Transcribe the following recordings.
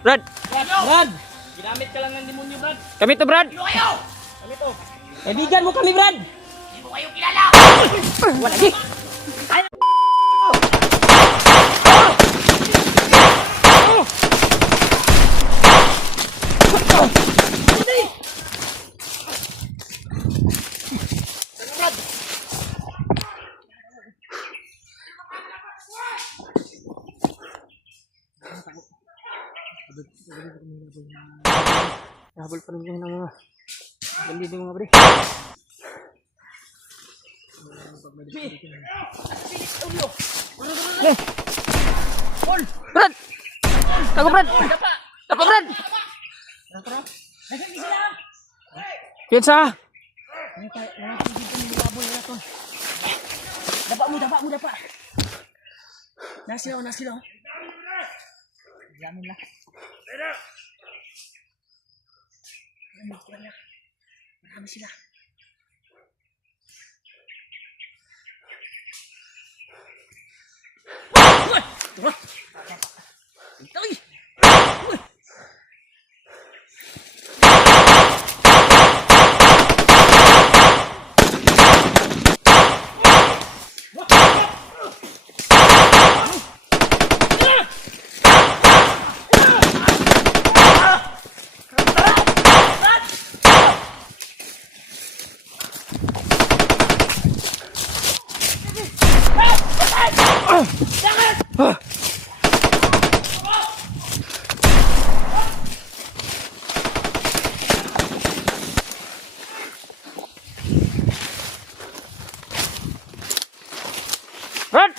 Brad! Brad! Ginamit ka lang ng demonyo, Brad. Kami to, Brad! Sino kayo? Kami to. Kaibigan mo kami, Brad. Hindi mo kayo kilala. Wala di! Habol pa rin yung mga bandido mga bre. Paul! Brad! Tago, Brad! Dapa! Tago, Brad! Nagkakit sila! Piensa! Dapa mo, dapa! Nasilaw. Yamin lang. Marami sila. Brad!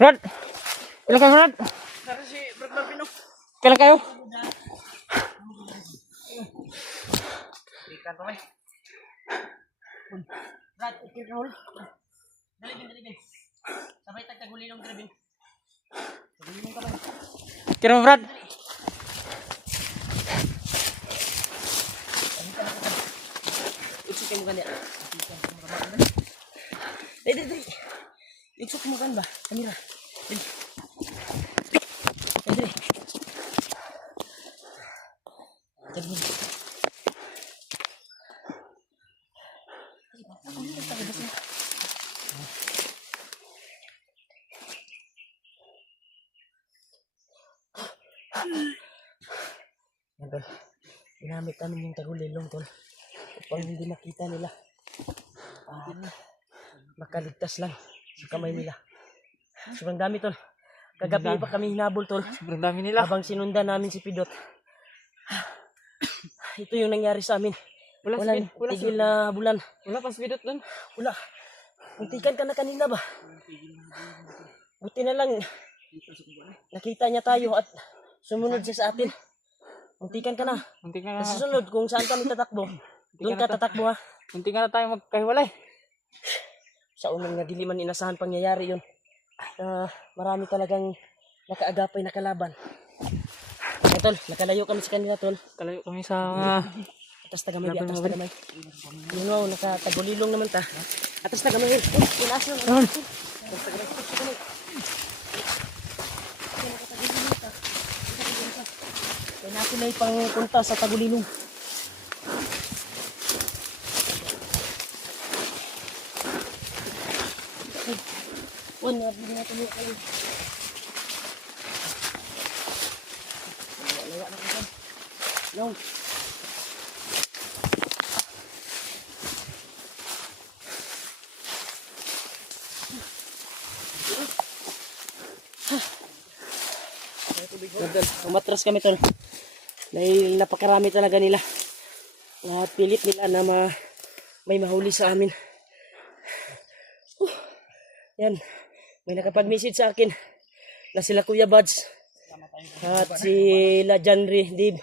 Brad! Ilan kayo, Brad? Tara si Brad Barbino. Kailan kayo? Ikan to, Brad, ikir ka hul. Dali. Sabay tagtagulilong grabe. Tagulilong ka ba? Kira mo, Brad? Iksuk mo ganda. Dali. Iksuk mo kan ba? Kamera. Dali. Dali. Tol, ginamit namin yung tagulilong, tol, upang hindi makita nila. Makaligtas lang sa kamay nila. Sobrang dami, tol. Kagabi pa kami hinabol, tol. Sobrang dami nila. Habang sinundan namin si Pidot. Ito yung nangyari sa amin. Walang tigil na bulan. Wala pa si Pidot doon. Wala. Muntikan ka na kanina ba? Buti na lang nakita niya tayo at sumunod siya sa atin. Muntikan ka na. Muntik na Sa susunod, kung saan kami tatakbo, doon ka tatakbo, ha. Muntik na tayo magkahiwalay. Sa unang nadiliman, inasahan pangyayari yun. Marami talagang nakaagapay na kalaban. Eh, tol, nakalayo kami sa kanila, tol. Kalayo kami sa Atas tagamay, atas tagamay. Yun o, nakatagulilong naman ta. Atas tagamay, pinas yun. Atas tagamay. Kaya natin ay pangpunta sa tagulilong. Wala natin yung kayo. Lawa na kayo. Long. Umatras kami, tol. Dahil napakarami talaga nila. At pilit nila na may mahuli sa amin. Yan. May nakapag-message sa akin na sila Kuya Buds at sila Janry, Dib,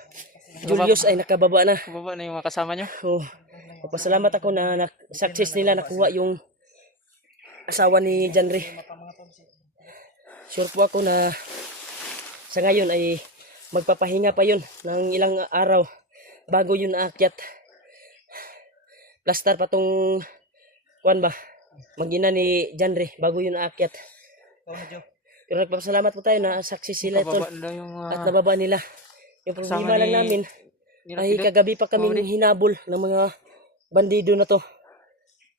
Julius ay nakababa na. Baba na yung mga kasama nyo. Oh, papasalamat ako na success nila nakuha yung asawa ni Janry. Sure po ako na sa ngayon ay magpapahinga pa yun ng ilang araw bago yun aakyat. Plaster pa tong kuan ba? Magina ni Janry bago yun aakyat. Pero nagpapasalamat po tayo na success sila ito Baba na yung at nababa nila. Yung problema kasama lang ni- namin ay Pidot. kagabi pa kami hinabol ng mga bandido na to.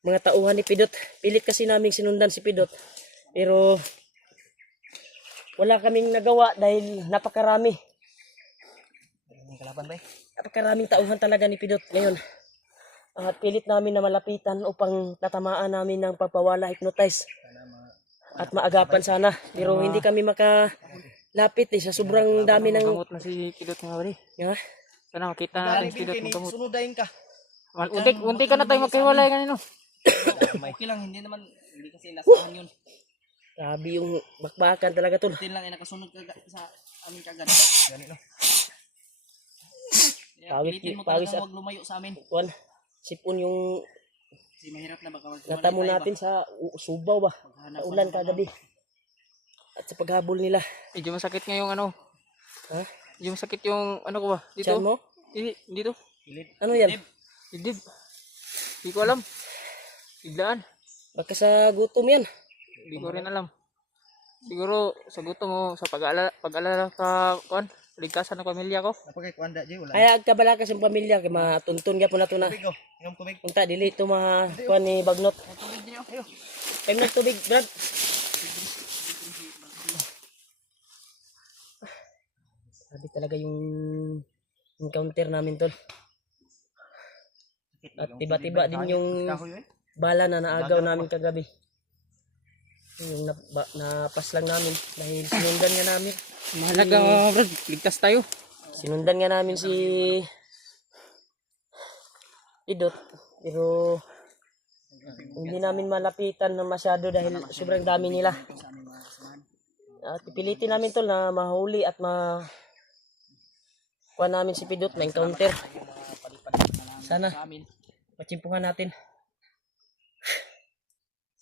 Mga tauhan ni Pidot. Pilit kasi naming sinundan si Pidot. Pero wala kaming nagawa dahil napakarami. Napakaraming tauhan talaga ni Pidot ngayon. At pilit namin na malapitan upang tatamaan namin ng papawala, hypnotize. At maagapan sana. Pero hindi kami makalapit sa sobrang dami ng... Gamot na si Pidot mga bari. Ha? Sana makita natin si Pidot ng gamot. Sunudayin ka. Unti ka na tayo magkahiwalay kanino. Okay lang, hindi kasi inasahan yun. Grabe yung bakbakan talaga tol. Hindi lang ay nakasunod ka sa amin kagad. Ganito. Pawis- Pilitin mo pawis talagang at- huwag lumayo sa amin. Kuan, sipon yung Kasi mahirap na baka natamo natin sa Subaw ba? Sa ulan kagabi. At sa paghabol nila. Medyo masakit nga yung ano. Ha? Medyo masakit yung ano ko ba? Dito. Tiyan mo? Dito. Ano yan? Dibdib. Hindi ko alam. Biglaan. Baka sa gutom yan. Hindi ko rin alam. Siguro sa gutom mo, sa pag-alala ka, kuan, ligtasan ng pamilya ko. Napagay ko anda di wala. Kaya agkabala kasi yung pamilya kay matuntun ka po na to na. Tubig oh. Inom tubig. Punta dili ito kuan ni Bagnot. Tubig niyo. Ayo. Kaya tubig, Brad. Sabi talaga yung encounter namin tol. At tiba-tiba din yung bala na naagaw namin kagabi. Yung napas lang namin dahil sinundan nga namin. Mahalaga mga brad, ligtas tayo. Sinundan nga namin si Pidot. Pero hindi namin malapitan na masyado dahil sobrang dami nila. At pipilitin namin tol na mahuli at kuha namin si Pidot, ma-encounter. Sana machimpuhan natin.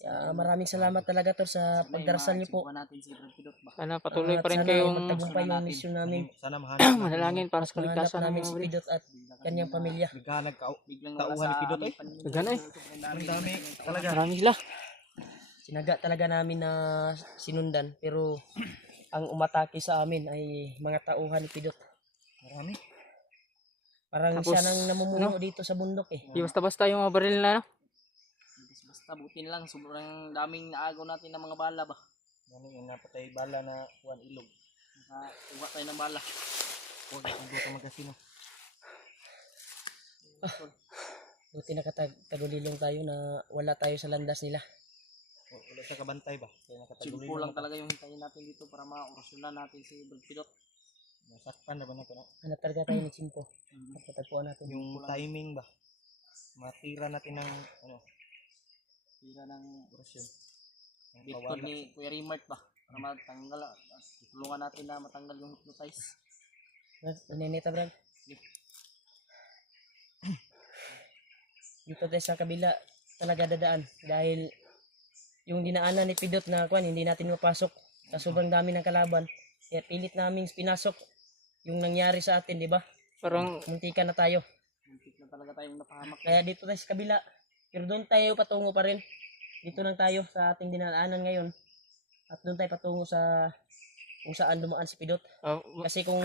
Maraming salamat talaga tol sa pagdarasal niyo po. natin si Brad Pidot ba. Sana patuloy At pa rin sana kayong magtagumpay yung mission namin. Sana mahanap manalangin para sa Mahanap kaligtasan ng namin mga si bari. Pidot at kanyang pamilya. bigla Biglang tauhan ni Pidot eh. Gana eh. Ang dami talaga. Marami sila. Sinaga talaga namin na sinundan pero ang umatake sa amin ay mga tauhan ni Pidot. Marami. Parang Tapos, siya nang namumuno dito sa bundok eh. Di basta-basta yung mga baril na, no? Basta butin lang sobrang daming naagaw natin ng mga bala ba. Ano yung napatay bala na kuwan ilog. Nakakuha tayo ng bala. Huwag kang buka magkasino. Buti nakatagulilong tayo na wala tayo sa landas nila. Wala sa kabantay ba? Kaya nakataguloy Simple lang talaga yung hintayin natin dito para ma-orasyonan natin si Brad Pidot. Nasakpan na ba natin? Hanap talaga tayo ni Chimpo. At patagpuan natin. Yung timing ba? Matira natin ng ano, Tira ng orasyon. Ang bitcode pawala. ni Kuya Remart ba? Para matanggal, tulungan natin na matanggal yung hypnotize. Brad, naninita Brad. Dito tayo sa kabila talaga dadaan dahil yung dinaanan ni Pidot na kuan hindi natin mapasok sa sobrang dami ng kalaban. Kaya pilit naming pinasok yung nangyari sa atin, di ba? Parang Muntikan na tayo. Muntik na talaga tayong napahamak. Kaya dito tayo sa kabila. Pero doon tayo patungo pa rin. Dito lang tayo sa ating dinaanan ngayon. At doon tayo patungo sa kung saan dumaan si Pidot. Kasi kung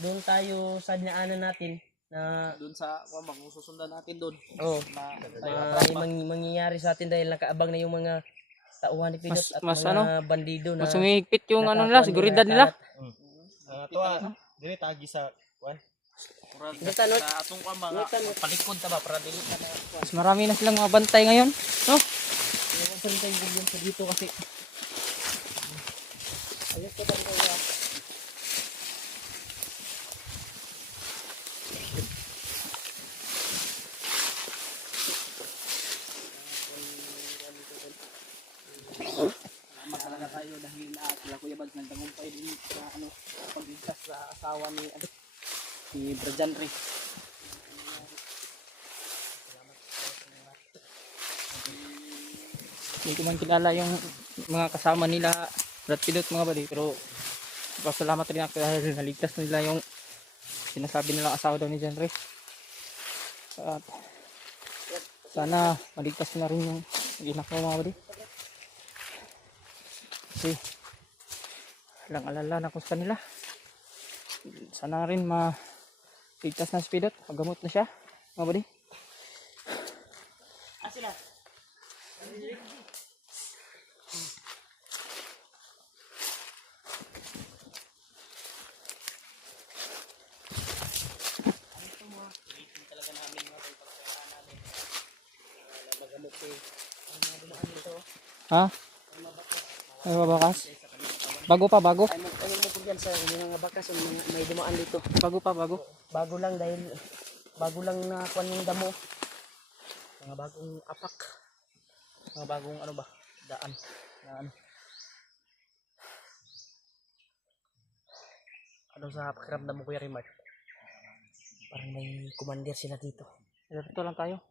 doon tayo sa dinaanan natin na Doon sa, kung susundan natin doon. oh, Na, mangyayari sa atin dahil nakaabang na yung mga tauhan ni Pidot at mas mga bandido na mas sumihigpit yung ano nila, seguridad nila. Tuwa, dili tagi sa kuwan. Dito, no? sa atong kwan mga palikod ta ba para dili ka na Mas marami na silang mga bantay ngayon, no? Saan tayo bigyan sa dito kasi ayos ko tayo kaya Brad, nagtagumpay din sa ano, pagligtas sa asawa ni ano, si Brajan Ray. Hindi ko man kilala yung mga kasama nila Brad Pidot mga buddy, pero pasalamat rin ako dahil naligtas nila yung sinasabi nilang asawa daw ni John Ray. At sana maligtas na rin yung anak mo mga buddy. Kasi lang alala na ko sa kanila. Sana rin maligtas na si Pidot, magamot na siya mga buddy. Sila. Ha? Ay mabakas? Bago pa, bago? Ay mo po dyan sa mga bakas yung may dumaan dito. Bago pa, bago? Bago lang dahil bago lang na kuan yung damo. Mga bagong apak. Mga bagong ano ba? Daan. Na ano. Ano sa pakiramdam mo Kuya Rimar? Parang may commander sila dito. Dito lang tayo.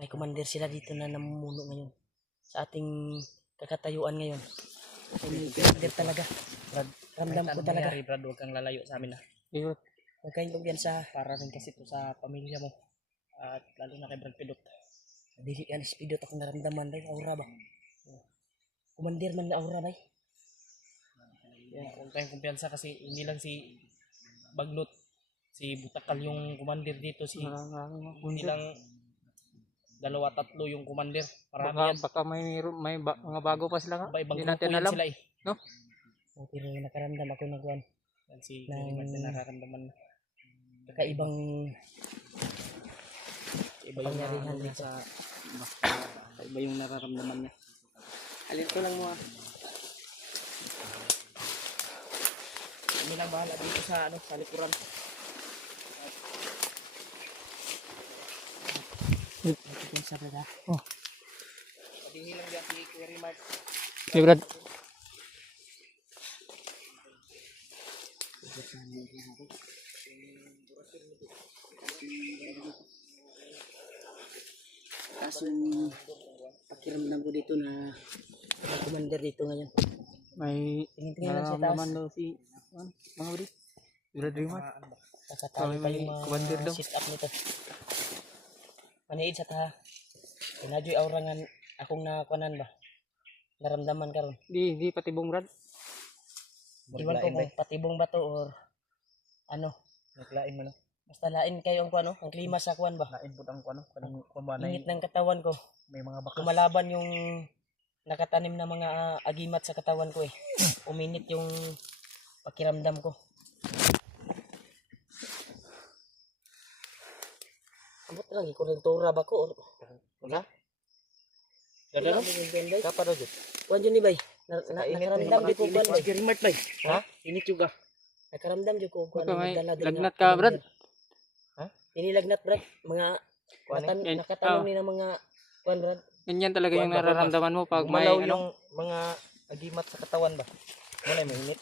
May commander sila dito na namumuno ngayon. Sa ating kakatayuan ngayon. May commander talaga. Brad, ramdam ko talaga. Brad, huwag kang lalayo sa amin na. Dito. Huwag kayong lugyan sa Para rin kasi ito sa pamilya mo. At lalo na kay Brad Pidot. dili yan speedot ako naramdaman bay aura ba. Commander man na aura bay. Huwag tayong kumpiyansa kasi hindi lang si Baglot, si Butakal yung commander dito, si hindi lang dalawa tatlo yung commander. Marami yan. Baka mga bago pa sila nga. Ibang Hindi grupo natin yan alam. sila eh. No? Pero nakaramdam ako ng kuan. Yan si Kuya na nararamdaman na. Kakaibang Iba yung pangyarihan niya dito. iba yung nararamdaman niya. Alin ko lang mo ah. Kami lang bahala dito sa ano, sa likuran. Ito sa brada. Padihin lang dyan si Kuya Rimar. Okay, Brad. Kaso yung pakiramdam ko dito na may commander dito ngayon. May Tingin-tingin lang sa taas. nararamdaman daw si mga buddy. Brad Rimar. Kakatali pa may yung commander daw. mga sit up nito. Maniid sa taha. Pinadyo'y aura nga akong nakuanan ba? Naramdaman karon. Di patibong Brad. Iwan ko kung patibong ba to or ano. Naglain mo no? Basta lain kayo ang kuano, ang klima sa kuan ba? Lain po ang kuano, kanang kumabanay. Ingit ng katawan ko. May mga bakas. Lumalaban yung nakatanim na mga agimat sa katawan ko eh. Uminit yung pakiramdam ko. Ambot lang, ikurentura ba ko? Wala? Dada no? Bay. Kapa daw jud. Kuan dyan ni bay. Nakaramdam di ko kuan bay. Kuya Rimar bay. Ha? Init juga. Nakaramdam di ko kuan. Baka may nagdala-dala lagnat na ka, Brad. Inilagnat Brad. Mga Yan. nakatanong ni na mga kuan Brad. Ganyan talaga yung Kuwan ba, nararamdaman mo pag may Gumalaw ano. yung mga agimat sa katawan ba? Wala may init.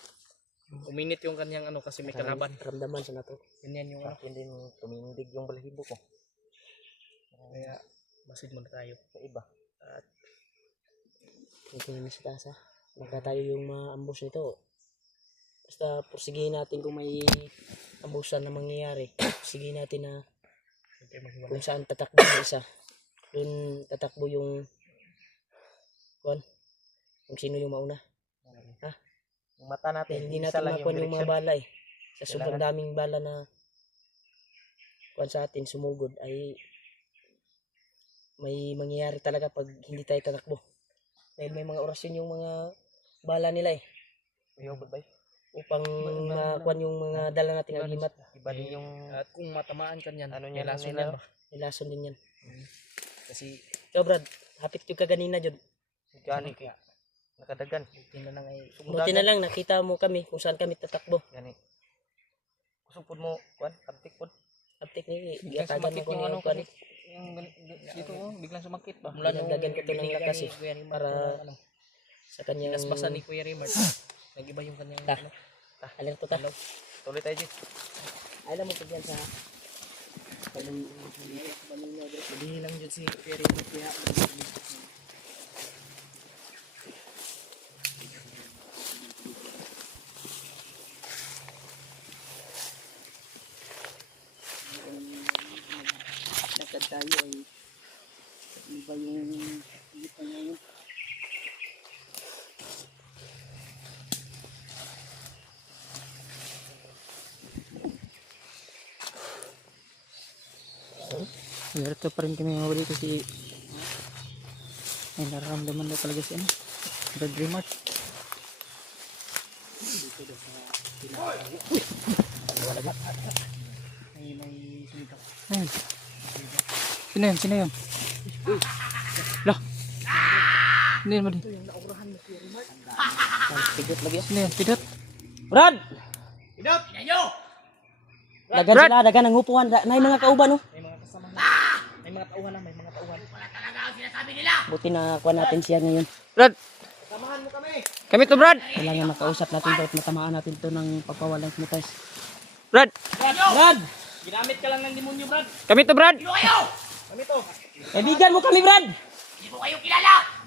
Uminit yung kanyang ano kasi may kalaban. Karamdaman sa nato. Ganyan yung ano. Hindi tumindig yung balahibo ko. Kaya masid muna tayo sa iba. At Ito na sa taas ha. Baka tayo yung maambos nito. Basta porsigihin natin kung may ambusan na mangyayari. Porsigihin natin na kung saan tatakbo yung isa. Doon tatakbo yung kuan. Kung sino yung mauna. yung mata natin, Dahil hindi isa natin lang makuha yung mga direction. bala eh. Sa sobrang daming bala na kuan sa atin sumugod ay may mangyayari talaga pag hindi tayo tatakbo. Dahil may mga orasyon yung mga bala nila eh. Ayobod ba? Upang makuha yung mga dala nating agimat. Iba din yung at kung matamaan ka niyan, ano niya, lason ano yan ba? May lason din yan. Kasi Ikaw Brad, hapit yung kaganina dyan. gani kaya nakadagan. Tingnan na ngay Buti na lang nakita mo kami kung saan kami tatakbo. Gani. Kusupod mo kuan, abtik pod. Aptik ni Biglang gatagan sumakit mo yung kung ano ano kuan. yung dito biglang sumakit ba? Mula nung lagyan ko to ng lakas eh, Kuya Rimar, para ano, sa kanyang nasbasan ni Kuya Rimar. Nag-iba yung kanyang Ta. ano. Alerto ta. Tuloy tayo, Jay. Alam mo pag yan sa Sabihin lang dyan si Perry. Kaya, lakad tayo ay iba yung iba ngayon. Alerto pa rin kami mga buddy kasi may nararamdaman na talaga si ano, Brad Remark. Ayun. Sino yun? Sino yun? Lah. Sino yun, buddy? Pidot lagi. Sino yun? Pidot? Brad! Pidot! Inayo! Dagan sila, dagan ang upuan. May mga kauban, no? May mga kasama na. May mga tauhan na, may mga tauhan. Buti na kuha natin siya ngayon. Brad! Samahan mo kami! Kami to, Brad! Kailangan makausap natin to at matamaan natin to ng pagpawalang hypnotize. Brad! Brad! Ginamit ka lang ng demonyo, Brad. Kami to, Brad! Kami to. Kaibigan mo kami, Brad!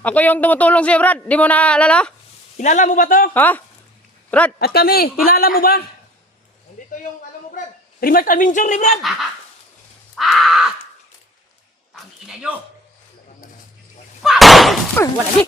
Ako yung tumutulong sa'yo, Brad! Di mo naalala? Kilala mo ba to? Ha? Brad! At kami, kilala mo ba? Nandito yung ano mo, Brad. Remark Adventure ni Brad! Wala di!